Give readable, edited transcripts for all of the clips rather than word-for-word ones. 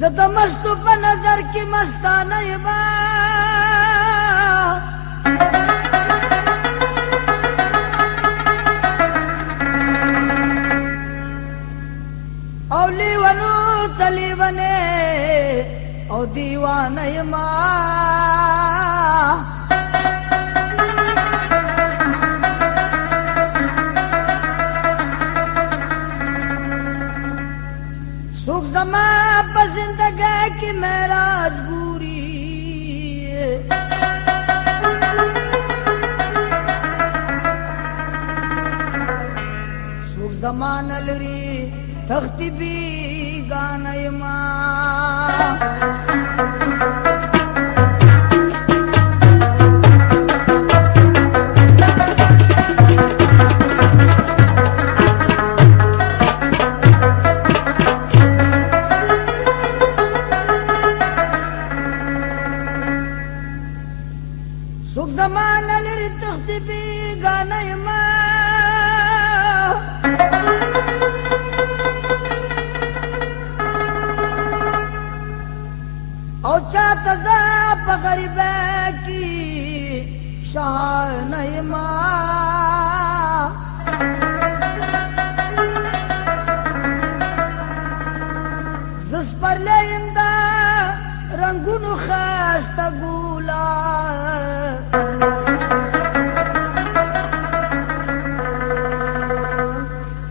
زده مستو په نظر کې مستانه یما او لیونو تلیونه او دیوانه یما سوک زما په زندګۍ کې معراج ګوري سوک زمانه لري تختی بی گانه یما سوک زمانه لري تختی بی گانه یما او چاہتا زا پا غریبے کی شہانہ یما زس پر لیم دا رنگون خاستا گولا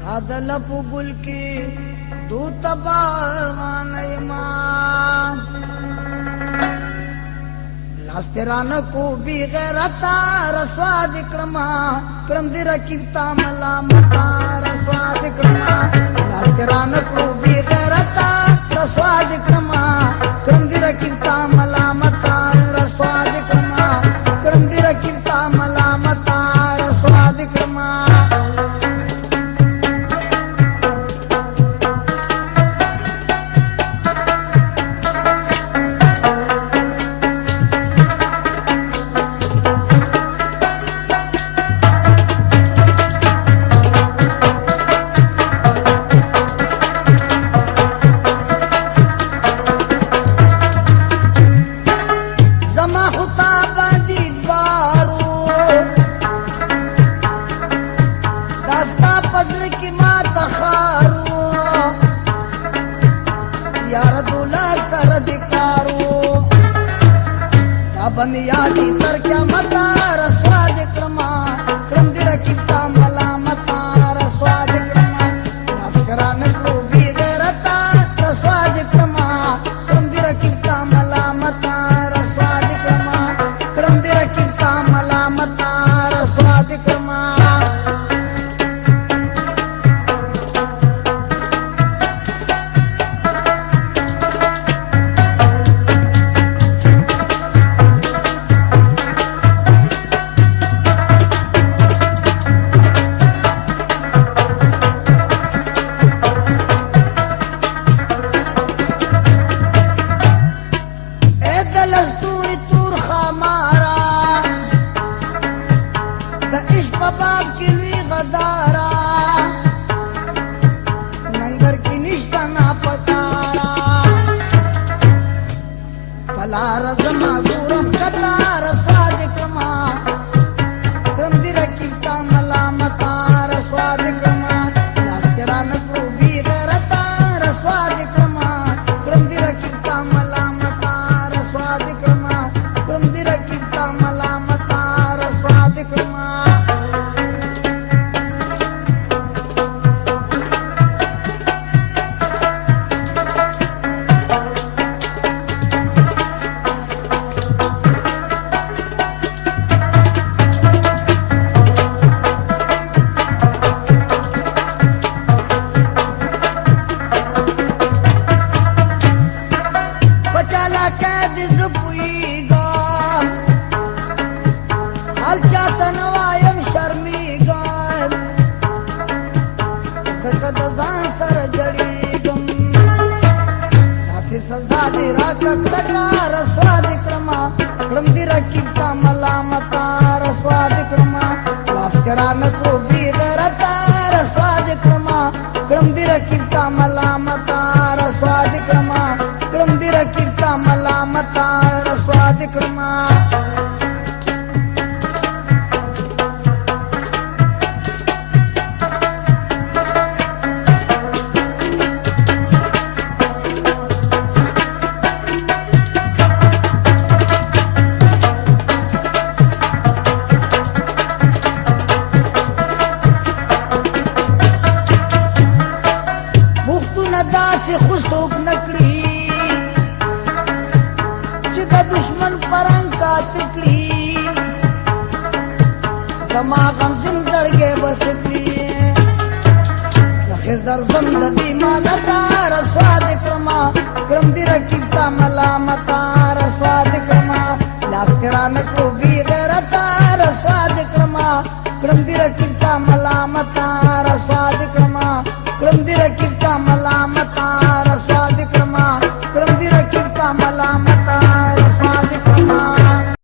سادا لپو گل کی دو تباغانہ یما لاسترانه کو بی غیرتا رسوا دکرما کرم دی رکیبتا ملامتا رسوا دکرما لاسترانه کو بی غیرتا رسوا دکرما کرم دی رکیبتا ملامتا رسوا دکرما کرم دی رکیبتا ملامتا رسوا دکرما बनियादी तर क्या मता रसवा दिक्रमा क्रम दी रखिता मलामता रसवा दिक्रमा नास्करान को भी गैरता रसवा दिक्रमा क्रम दी रखिता मलामता रसवा दिक्रमा क्रम दी रखिता मलामता रसवा दिक्रमा बाप की ली गदारा नंगर की निष्ठा ना पकारा फला रजमा गुरम कतार स्वाद कमा क्रम दी रखिता मलामता स्वाद कमा लास्करा नकरू भी गरता स्वाद कमा क्रम दी रखिता मलामता स्वाद कमा क्रम दी रखिता मलामता स्वाद कमा सजा दे राजकार स्वाद क्रमा क्रम दी रखिता मलामता स्वाद क्रमा लास्करा नको भी गरतार स्वाद क्रमा क्रम दी रखिता मलामता स्वाद क्रमा پښتون داسې خصوب نکړي چې د دشمن پرنګ کاته کړي زما غمجن زړګی بس کړي زخه زرزم د دې مالتا